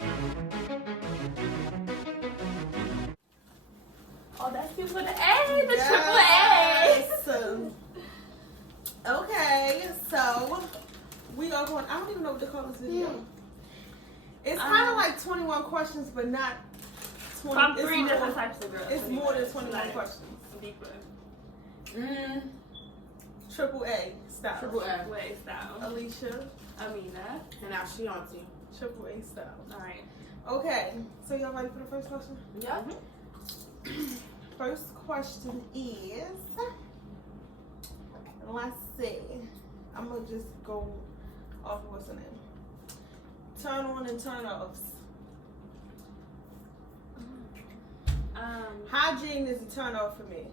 Oh, that's you for the A, the triple A. Okay, so we are going. I don't even know what to call this video. It's kind of like 21 questions, but not 20. From three different types of girls. It's more than 21 questions. Deeper. Triple A style. Triple A. Triple A style. Alicia. Amina. And now she on to you. Triple A style. Alright. Okay, so y'all ready for the first question? Yeah. First question is, let's see. I'm gonna just go off of what's the name. Turn on and turn offs. Hygiene is a turn off for me.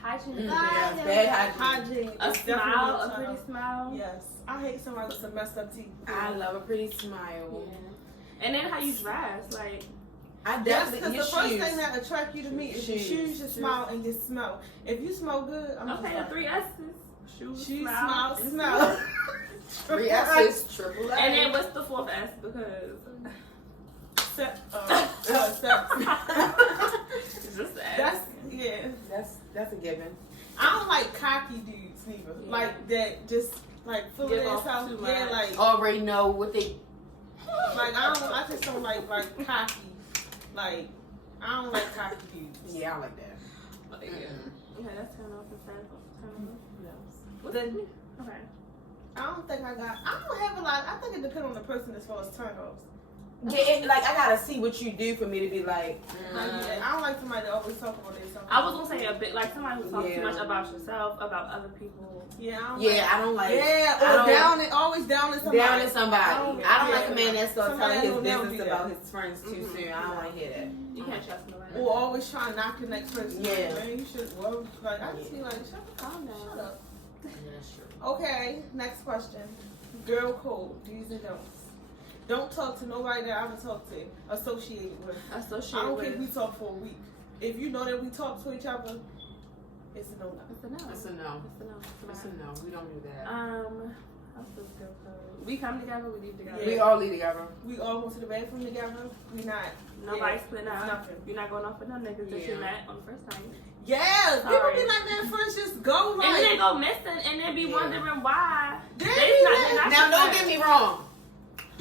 Hygiene. Yeah, bad hygiene. Hygiene. A is smile, definitely a turn pretty off. smile. Yes, I hate somebody with some messed up teeth. I love a pretty smile. Yeah. And then how you dress, like. I Yes, definitely because the your first shoes. thing that attracts you to me is your shoes, your smile, and your smell. If you smell good, I'm Okay, the just 3 S's. Shoes, shoes, smile, smile, smell. 3 S's, triple A. And then what's the 4th S? Because. Just the S. That's a given. I don't like cocky dudes neither. Yeah. Like that, just like full of Give off themselves. too Yeah, much. like Already know what they. I just don't like cocky. Like I don't like cocky dudes. Yeah, I like that. Like, yeah, that's turn off and turn off. What's Then okay. I don't think I don't have a lot. I think it depends on the person as far as turn-offs. Yeah, like I gotta see what you do for me to be like. Like, yeah, I don't like somebody that always talk about themselves. I was gonna say a bit like somebody who talks too much about yourself, about other people. Yeah, I don't like. Yeah, I or don't, down and always down in somebody. Down in somebody. I don't like a man that starts Somebody telling his will never business do that. about his friends too soon. I don't want to hear that. You can't trust nobody. Or always trying to knock the next person. Yeah. Man, you should. Well, like I just feel like Calm down. shut up. Yeah, that's true. Okay, next question. Girl code, do's and don'ts. Don't talk to nobody that I haven't talked to, associated with. I don't care if we talk for a week. If you know that we talk to each other, it's a no. It's a no. It's a no. It's a no. It's a no. We don't do that. How's this girl code? We come together, we leave together. Yeah. We all leave together. We all go to the bathroom together. We not. Nobody's splitting out. Nothing. You're not going off with no niggas that you met on the first time. Yeah, people Sorry. be like that first, just go like. And then they go missing and then be wondering why. They They're not Now, your don't friend. get me wrong.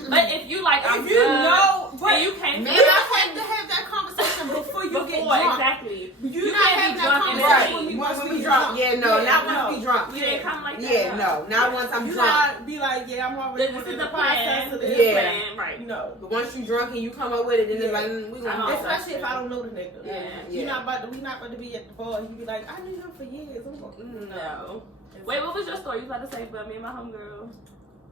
But if you like, I'm if you good, know, but and you can't Man, you have to have that conversation before you get drunk. Exactly. You You not can't have be that drunk and conversation right. when Once we we get drunk. Yeah, no, Yeah, not no. once we drunk. We didn't come like that. Yeah, no, not once I'm You drunk. not be like, yeah, I'm already This is in the process plan. of This this. is the Yeah. plan. Right. No. But once you drunk and you come up with it, then it's Yeah. like, we I'm gonna all Especially if I don't know the nigga. Yeah. We not about to be at the bar and you be like, I knew him for years. I'm like, No. Wait, what was your story? You was about to say about me and my homegirl?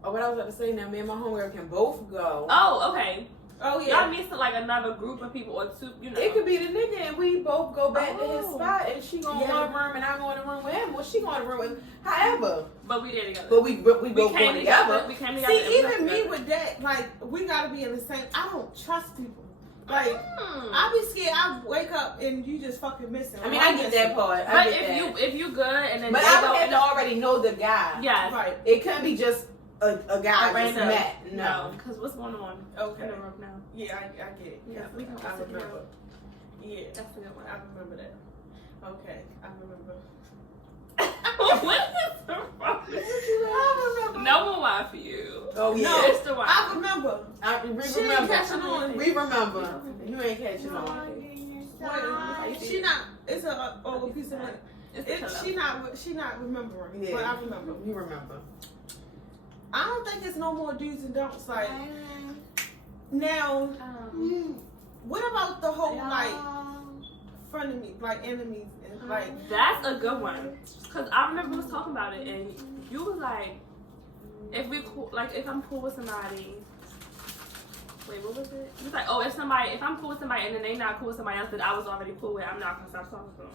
Oh, what I was about to say now, me and my homegirl can both go. Oh, okay. oh yeah. Y'all meet to like another group of people or two, you know. It could be the nigga and we both go back to his Oh. spot and she go in Yeah. one room and I go in the room with him. Well, she go in the room with however. But we did together. But we both we going came together. We came together. See, and we even left me together. with that, like, we gotta be in the same. I don't trust people. Like, Hmm. I be scared. I wake up and you just fucking missing. I mean, Or I I'm get missing. that part. I But get that. if you good and then But they I go would have and to already know the guy. yes. Right. It couldn't be just a guy just random. met. No. Because what's going on Okay. in the room now? Yeah, I get it. Yeah, we can I sit remember. down. Yeah, That's a good one. I remember that. Okay, I remember. What is the wrong? I remember. No one lied for you. Oh yeah. No. It's the one. I remember. We She ain't remember. catching on. We remember. You ain't catching on. Wait, she not. It's a piece of money. It's She not remembering. Yeah. But I remember. You remember. I don't think it's no more do's and don'ts. Like now, what about the whole like frenemies, like enemies, and like That's a good one. Cause I remember we was talking about it, and you was like, if we cool, like if I'm cool with somebody. Wait, what was it? You was like, oh, if I'm cool with somebody and then they not cool with somebody else that I was already cool with, I'm not gonna stop talking to them.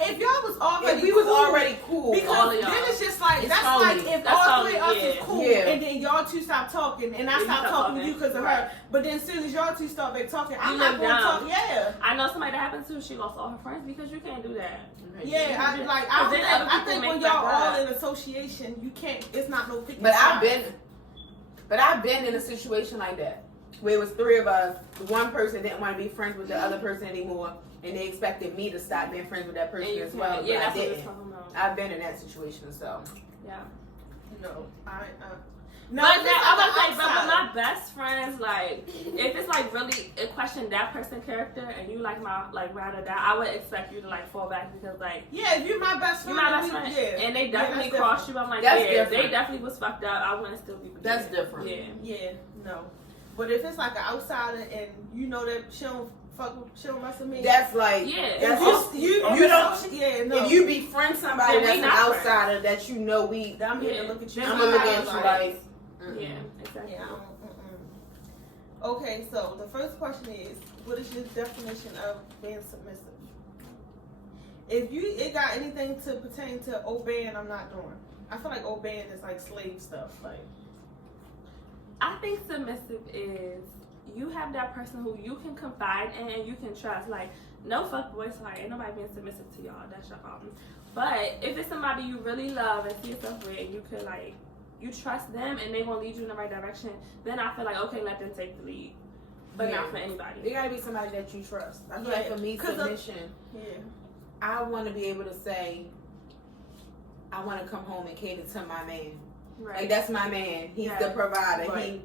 if y'all was already If we was cool, already cool, all because of then y'all. it's just like It's that's phony. like if That's all three of phony, us is yeah. cool Yeah. and then y'all two stop talking and I Yeah, you stop stop talking to talking. you because of her, but then as soon as y'all two start back talking, I'm You not look going to down. talk. Yeah. I know somebody that happened to. She lost all her friends because you can't do that. Yeah, I Because then other I people think make when that y'all all right. in association, you can't. It's not no 50. But I've been in a situation like that. where it was 3 of us. The one person didn't want to be friends with the other person anymore, and they expected me to stop being friends with that person as well. Yeah, that's I what didn't. we're talking about. I've been in that situation, so. Yeah. No, No, but my best friends, like, if it's like really a question that person character and you like my ride or die, I would expect you to like fall back because like if you're my best friend, yeah, and they definitely crossed you. I'm like, that's yeah, different. they definitely was fucked up. I wouldn't still be. That's different. Yeah, no. But if it's like an outsider and you know that she don't mess with me, that's like yeah. That's you don't. Yeah, no. If you befriend somebody that's an outsider that you know I'm here to look at you. I'm gonna look at you like. Yeah, exactly. Yeah, okay, so the first question is, what is your definition of being submissive? If it got anything to pertain to obeying, I'm not doing. I feel like obeying is like slave stuff. Like, I think submissive is you have that person who you can confide in and you can trust. Like, no fuck boys, like ain't nobody being submissive to y'all. That's your problem. But if it's somebody you really love and see yourself with, and you could like. You trust them and they gonna lead you in the right direction, then I feel like okay, let them take the lead, but not for anybody. It gotta be somebody that you trust. I feel like for me, submission. I want to be able to say, I want to come home and cater to my man. Right. Like that's my man. He's the provider. Right.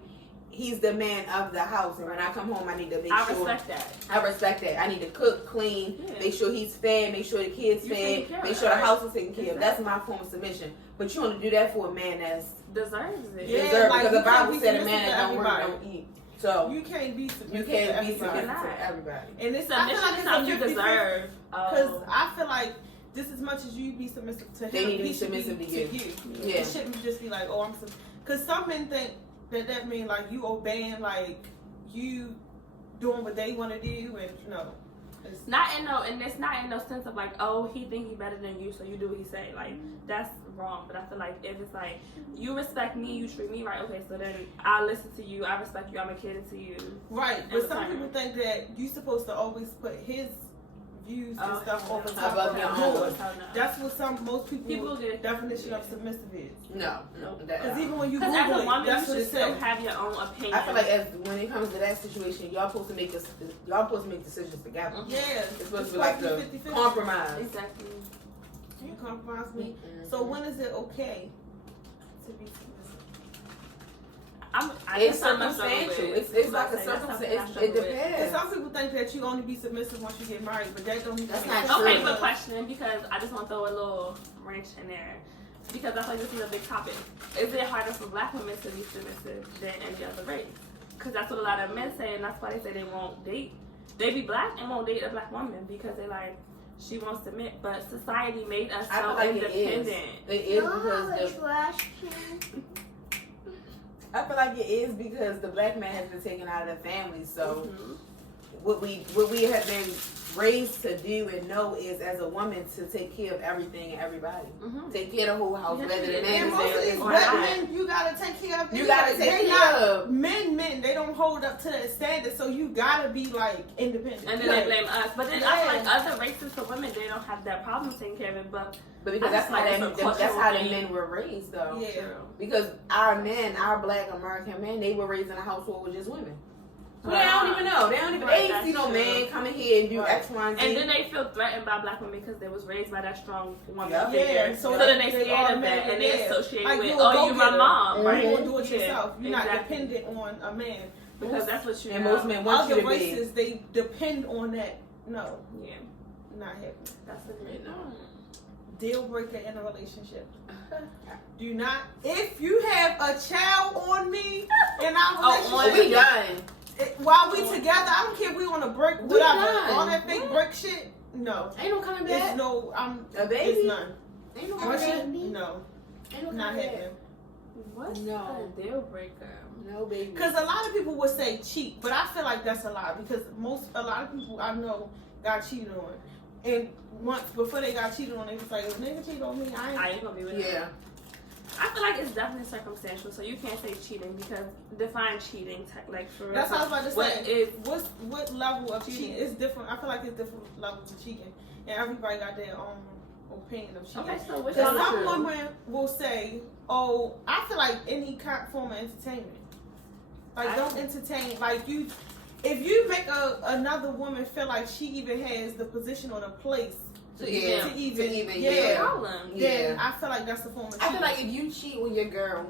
He's the man of the house. And when I come home, I need to make sure. I respect that. I respect that. I need to cook, clean, make sure he's fed, make sure the kids fed, make sure the house is taken care of. That's my form of submission. But you want to do that for a man that's deserves it. Yeah, like because the Bible said a man that don't work don't eat. So you can't be submissive to everybody. And it's submission is something you deserve. Because I feel like just as much as you be submissive to him, they need to be submissive to you. Yeah. It shouldn't just be like, oh, I'm submissive. Because some men think that means like you obeying, like you doing what they want to do, and it's not in no sense of like, oh, he think he better than you, so you do what he say. Like that's wrong. But I feel like if it's like you respect me, you treat me right, okay, so then I listen to you, I respect you, I'm a cater to you. Right. But some people think that you're supposed to always put his views and stuff over top of yours. That's what most people definition of submissive is. No. Because even when you Google it, that's what it says. Have your own opinion. I feel like when it comes to that situation, y'all supposed to make decisions together. Yeah, it's supposed to be like a compromise. Exactly. You compromise me. So when is it okay to be submissive? It's circumstantial. It's like a circumstance. It depends. And some people think that you only be submissive once you get married, but that don't even. That's not true. Okay, but question, because I just want to throw a little wrench in there, because I feel like this is a big topic. Is it harder for Black women to be submissive than any other race? Because that's what a lot of men say, and that's why they say they won't date. They be Black and won't date a Black woman because they like. She won't submit, but society made us so independent. It is because trash can. I feel like it is because the Black man has been taken out of the family. So what we have been raised to do and know is, as a woman, to take care of everything and everybody. Take care of the whole house, whether the man is there. And Black men, you gotta take care of. You gotta take care of. Men, they don't hold up to that standard, so you gotta be like independent. And then they blame us. But then I feel like other races for women, they don't have that problem taking care of it. But because that's how the men were raised, though. Yeah. Because our men, our Black American men, they were raised in a household with just women. So they don't even know. They ain't see no man coming here and do X, Y, and Z. And then they feel threatened by Black women because they was raised by that strong woman figure. Yeah. So then they scared of that and they associate with, you my mom. Right? You do it yourself. You're not dependent on a man. Because that's what you and most men want you to be. Other races, they depend on that. No. Yeah. Not happening. That's a great no. Deal breaker in a relationship. Do not. If you have a child on me in our relationship, we done. While we together, I don't care if we on a break, whatever. All that fake break shit. No. Ain't no coming back. It's no. A baby. It's none. Ain't no coming back. No. Ain't no not happening. What's a deal breaker? No baby. Because a lot of people would say cheat, but I feel like that's a lie because a lot of people I know got cheated on, and once before they got cheated on, they was like, "If nigga cheat on me, I ain't gonna be with him." Yeah. I feel like it's definitely circumstantial, so you can't say cheating because define cheating, like for real. That's what I was about to say. What level of cheating? It's different. I feel like it's different levels of cheating, and everybody got their own opinion of cheating. Okay, so which some women will say, "Oh, I feel like any form of entertainment." Like, don't entertain. Like, if you make another woman feel like she even has the position or the place to even problem, then I feel like that's the form of cheating. I feel like if you cheat with your girl,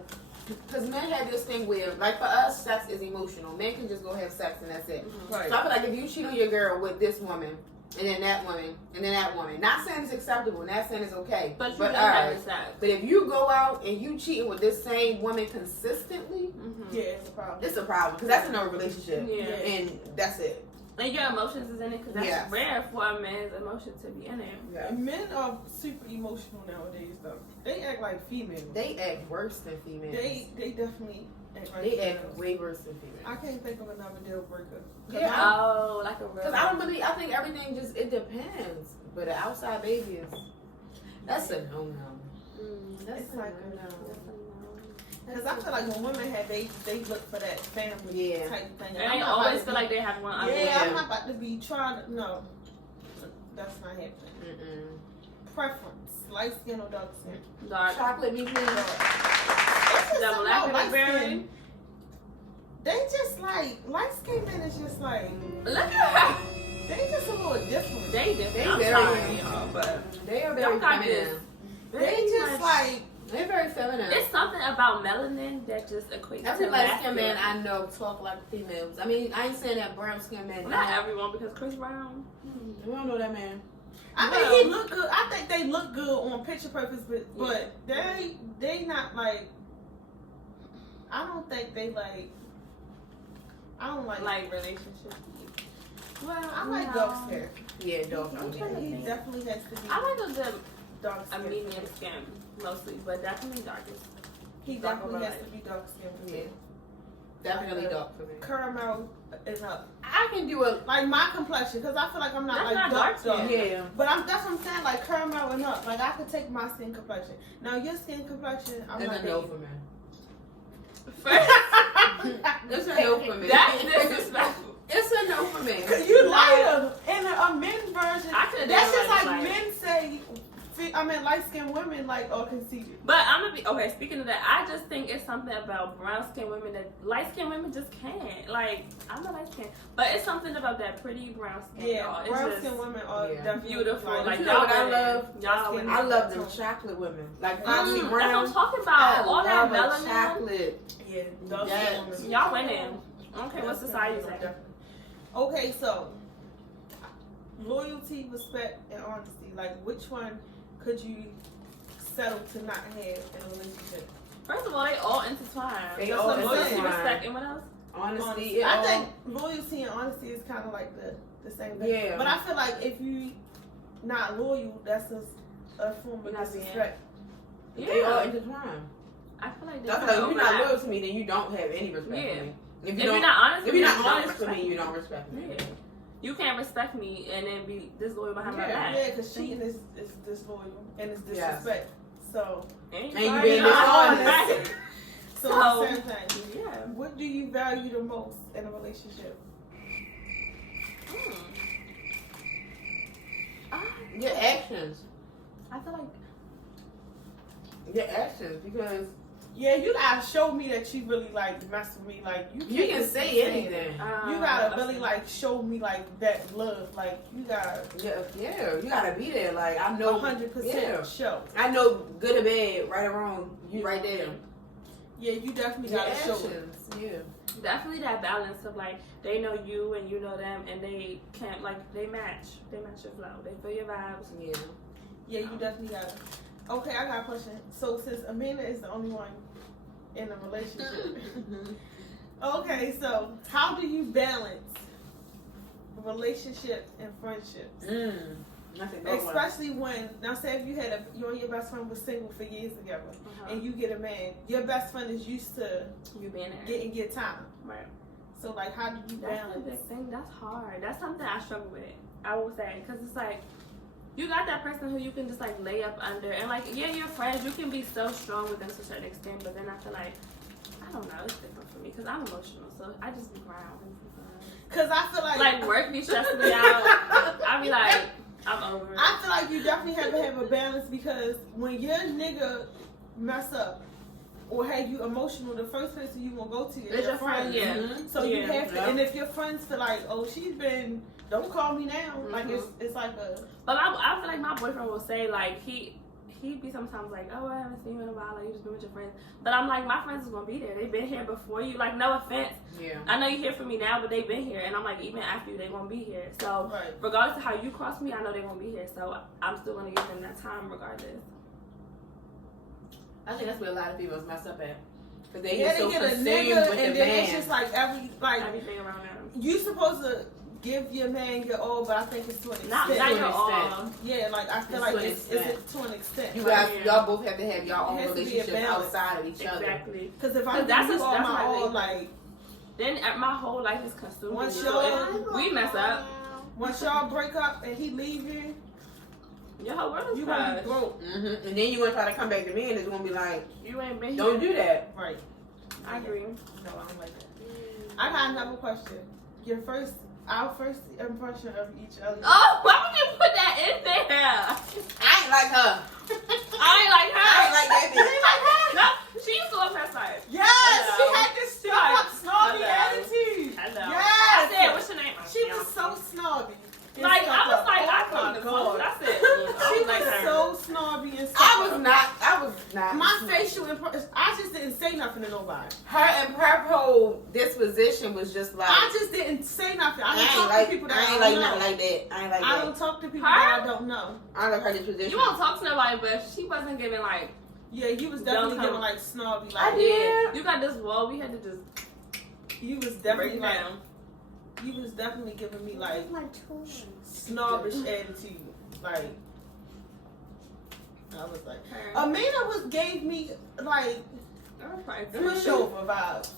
because men have this thing where, like for us, sex is emotional. Men can just go have sex and that's it. Mm-hmm. Right. So I feel like if you cheat on your girl with this woman, and then that woman, and then that woman, not saying it's acceptable, not saying it's okay, but if you go out and you cheating with this same woman consistently, yeah, it's a problem. It's a problem because that's another relationship, and that's it. And your emotions is in it because that's rare for a man's emotion to be in it. Yeah. And men are super emotional nowadays, though. They act like females. They act worse than females. They definitely act like they females. act way worse than females. I can't think of another deal breaker. Like a real. Because I think everything just, it depends. But an outside baby that's a no-no. That's like a no. Because I feel like when women have, they look for that family type thing. And they always feel like they have one. I'm not about to be trying to, no. That's not happening. Preference. Light skin or dark skin? Dark. Chocolate me, please. The blackberry. They just like, light skin men is just like, look at her. They just a little different. They different. I'm sorry, y'all, but they are very feminine. They just like, they're very feminine. It's something about melanin that just equates every to light skinned man I know talk like females. I mean, I ain't saying that brown skinned man. Not everyone, because Chris Brown. We don't know that man. I mean, he look good. I think they look good on picture purpose, but they not like. I don't think they like. I don't like relationships. Well, I like dark skin. Yeah, dark skin. He definitely has to be. I like a good dark skin. A medium skin mostly, but definitely darkest. He definitely has to be dark skin for me. Definitely dark for me. Caramel is up. I can do it like my complexion because I feel like I'm not dark skin. Yeah. But that's what I'm saying. Like caramel and up. Like I could take my skin complexion. Now your skin complexion, I'm not. It's a no for me. It's a no for me. That's disrespectful. It's a no for me. Cause you lighter in a men's version. That's just like men say. I mean, light skinned women are conceited. But I'm gonna be okay. Speaking of that, I just think it's something about brown skinned women that light skinned women just can't. Like I'm not light skinned, but it's something about that pretty brown skin. Yeah, brown skinned women are beautiful. Like you know what I love? I love them chocolate women. Like Foxy Brown. That's what I'm talking about. All that melanin. Chocolate. Yeah, y'all winning. Okay, what society say? Okay, so loyalty, respect, and honesty. Like which one could you settle to not have in a relationship? First of all, they all intertwine. They all intertwine. Respect, and what else? Honesty. I think loyalty and honesty is kind of like the same thing. Yeah. But I feel like if you not loyal, that's a form of disrespect. Yeah. They all intertwine. I feel like if you're not loyal to me, then you don't have any respect for me. If you're not honest to me, you don't respect me. Yeah. You can't respect me and then be disloyal behind my back. Yeah, because cheating is disloyal and it's disrespect. So and you being dishonest. So same thing. Yeah. What do you value the most in a relationship? Your actions. I feel like your actions, because you gotta show me that you really mess with me. Like you can say anything. You gotta really show me that love. Like you gotta you gotta be there. Like I know 100% show. I know good or bad, right or wrong. You right there. Yeah, you definitely gotta show it. Yeah. Definitely that balance of they know you and you know them and they can't they match your flow. They feel your vibes. Yeah, you definitely gotta. Okay, I got a question. So since Amanda is the only one in a relationship, okay, so how do you balance relationship and friendships? Especially when, now say if you and your best friend was single for years together, and you get a man, your best friend is used to you being there, getting time. Right. So how do you balance? That's a big thing. That's hard. That's something I struggle with. I will say, because it's you got that person who you can just lay up under, and you're friends. You can be so strong with them to a certain extent, but then I feel I don't know, it's different for me because I'm emotional, so I just be crying. Cause I feel work be stressing me out. I be I'm over it. I feel you definitely have to have a balance because when your nigga mess up, or have you emotional, the first person you want to go to is your friend. Yeah. Mm-hmm. So you have to, and if your friends feel like, oh, she's been, don't call me now. Like it's like a. But I feel like my boyfriend will say like he'd be sometimes like, oh, I haven't seen you in a while, like you just been with your friends. But I'm like, my friends is gonna be there. They've been here before you. Like, no offense. Yeah. I know you're here for me now, but they've been here, and I'm like, even after you, they gonna be here. So regardless of how you cross me, I know they gonna be here. So I'm still gonna give them that time regardless. I think that's where a lot of people mess up at. Cause they get so a consumed nigga, with and the then man. it's just like everything around them. You supposed to give your man your all, but I think it's to an extent. Not your all. Yeah, like I feel like it's to an extent. You guys, y'all both have to have y'all own to relationship outside of each other. Exactly. Because if I give you all my all, like then my whole life is consumed. Once we mess up. Once y'all break up and he leave you, your whole world is you gonna be broke. Mm-hmm. And then you gonna try to come back to me, and it's gonna be like, you ain't been. Don't do that. Right. I agree. No, I don't like that. I got another question. Our first impression of each other. Oh, why would you put that in there? I ain't like her. I ain't like her. I ain't like that bitch. No, she used to love her side. Yes, she had this stuck-up snobby attitude. Hello. Yes. I said, what's your name? She was so snobby. Like, I was like, I couldn't have told you. I said, she was like her. so snobby and stuff. I was not. My facial impression, I just didn't say nothing to nobody. Her whole disposition was just like. I just didn't say nothing. I don't talk to people that I ain't don't like know. nothing like that. I ain't like that. I don't talk to people that I don't know. I like her disposition. You won't talk to nobody, but she wasn't giving like. Yeah, you was definitely giving like snobby. Like, I did. You got this wall. We had to just. You was definitely break like. down. You was definitely giving me like snobbish attitude. Like I was like, Amina gave me like pushover vibes.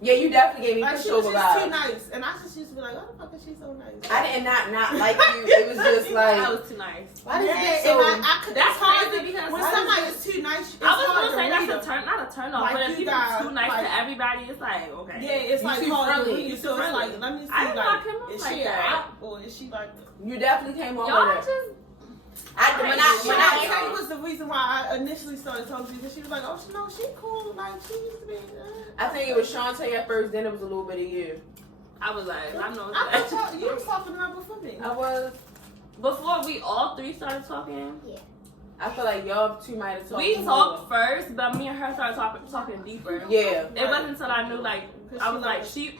Yeah, you definitely gave me like, pushover vibes. She was just too nice, and I just used to be like, why the fuck is she so nice? I did not like you. It was just like I was too nice. Why did yeah, so? And I could. That's hard crazy because when somebody is too nice. It's I was hard gonna say to that's a turn, not a turn off, like, but if people too nice like, to everybody, it's like okay. Yeah, it's you like too hard friendly. to read. So it's like, let me see, like, is she out or is she like? You definitely came over Y'all there. just. When I That was the reason why I initially started talking to you, because she was like, oh, no, she cool, like, she used to be. I think it was Shantae at first, then it was a little bit of you. I was like, I know I that. thought you was talking about before me. I was. Before we all three started talking? Yeah. I feel like y'all two might have talked. We talked first, but me and her started talking deeper. Yeah. It wasn't until I knew, like, I was like, she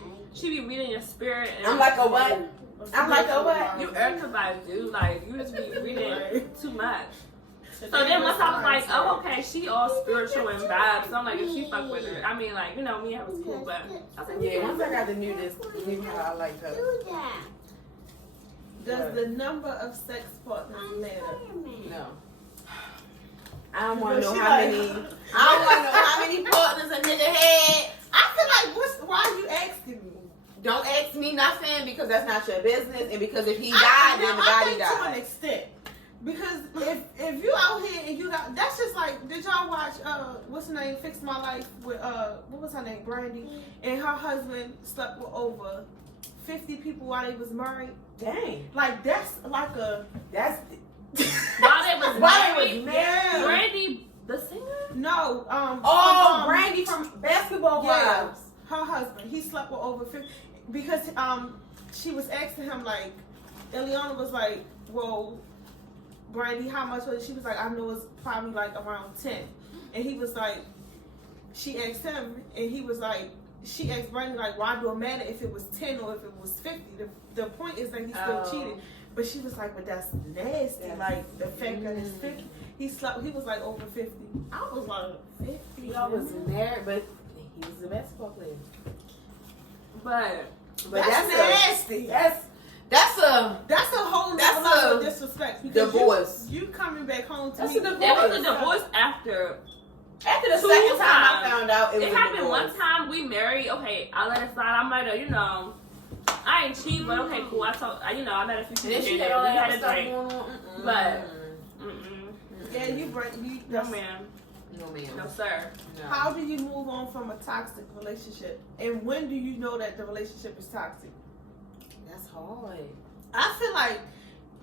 be reading your spirit. And I'm like a what? I'm like a what? You Erica vibes, dude. Like, you just be reading too much. So then once I was like, oh, okay, she all spiritual and vibes. So I'm like, if she fuck with her, I mean, like, you know, me and her was cool, but I was like, yeah, once I got to knew how I liked her. Does the number of sex partners matter? No. I don't want to know how many. I don't want to know how many partners a nigga had. I feel like, why are you asking me? Don't ask me nothing because that's not your business, and because if he died, then the body died. To an extent. Because if you out here and you got, that's just like, did y'all watch what's her name, Fix My Life with what was her name, Brandy, and her husband slept with over 50 people while they was married. Dang. Like that's while they was married. Yeah. Brandy, the singer? No. Brandy from Basketball Wives. Her husband, he slept with over 50 because she was asking him like, Ileana was like, well, Brandy, how much was it? She was like, I know it's probably like around 10. And he was like, she asked him, and he was like, she asked Brandy, like, why do it matter if it was 10 or if it was 50? The point is that he still cheated. But she was like, but that's nasty. Yeah. Like, the fact that it's 50. He was like over 50. I was like, 50. I was married, but he was a basketball player. But that's nasty. That's a whole level of disrespect. Divorce. You coming back home to that's me. A divorce. That was a divorce after the second time I found out it happened one time. We married. Okay, I let it slide. I might have, you know, I ain't cheat, but okay, cool. I met a few people. We had a drink, but yeah, you no ma'am. No ma'am. No sir. No. How do you move on from a toxic relationship, and when do you know that the relationship is toxic? That's hard. I feel like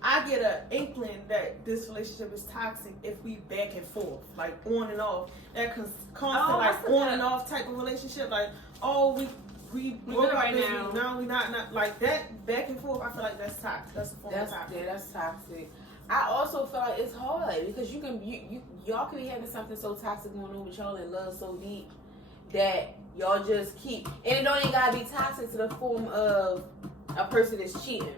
I get an inkling that this relationship is toxic if we back and forth, like on and off. That constant like on and off type of relationship, like we broke up this week, now we not like that back and forth. I feel like that's toxic. That's a form of toxic. Yeah, that's toxic. I also feel like it's hard because y'all can be having something so toxic going on with y'all and love so deep that y'all just keep, and it don't even gotta be toxic to the form of a person that's cheating.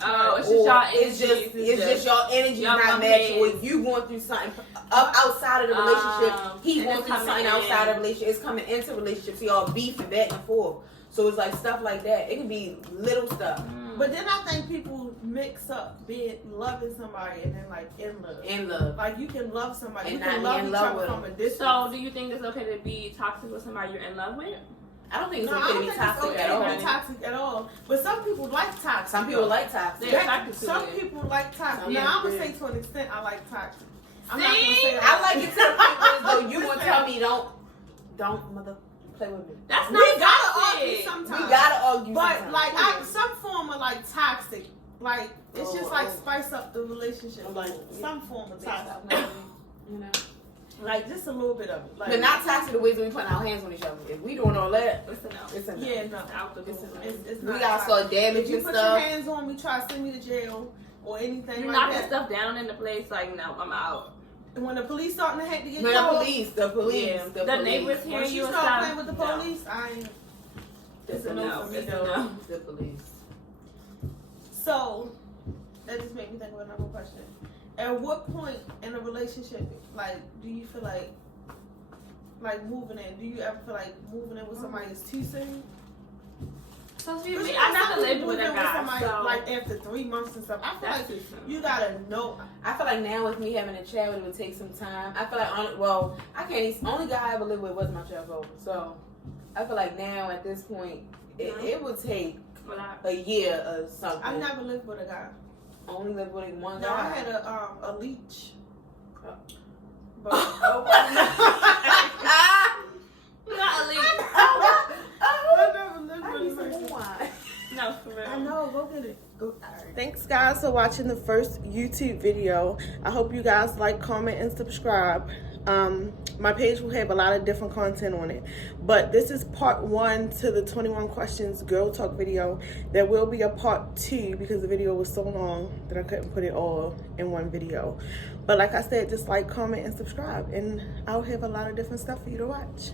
Oh, it's just y'all energy. It's just y'all energy not matching. Or you going through something outside of the relationship. He going through something outside of the relationship. It's coming into relationships. So y'all beefing back and forth. So it's like stuff like that. It can be little stuff. But then I think people mix up being loving somebody and then like in love. In love. Like you can love somebody. And you can love each other from a distance. So do you think it's okay to be toxic with somebody you're in love with? I don't think it's okay to be toxic at all. Be toxic at all. But some people like toxic. Some people like toxic. Some people like toxic. Now I'm gonna say to an extent I like toxic. I'm not gonna say I like it to the point where though you gonna tell me don't mother play with me. That's not we gotta argue sometimes. We gotta argue but sometimes. Like some form of like toxic. Like it's just like spice up the relationship. Like some form of toxic. You know. Like just a little bit of it. Like, but not toxic the ways we putting our hands on each other. If we doing all that, it's a no. It's a no. Yeah, no. It's we gotta start damaging if you put stuff. your hands on me, try to send me to jail or anything you like knock that. that stuff down in the place, like no, I'm out. And when the police starting to have to get the police, the police. neighbors hearing once you start stuff, playing with the police, I ain't. It's a no for me though. The police. So that just made me think of another question. At what point in a relationship, like, do you feel like moving in? Do you ever feel like moving in with somebody is too soon? So see me, I never lived with a guy. Somebody, so like after 3 months and stuff, I feel like you gotta know. I feel like now with me having a child, it would take some time. I feel like I can't. Only guy I ever lived with was my child. So I feel like now at this point, it would take a year or something. I never lived with a guy. Only lived with one guy. No, I had a leech. But not a leech. I never lived with a person. No, for real. I know. Go get it. Go. Thanks, guys, for watching the first YouTube video. I hope you guys like, comment, and subscribe. My page will have a lot of different content on it, but this is part 1 to the 21 questions girl talk video. There will be a part 2 because the video was so long that I couldn't put it all in one video. But like I said, just like, comment, and subscribe, and I'll have a lot of different stuff for you to watch.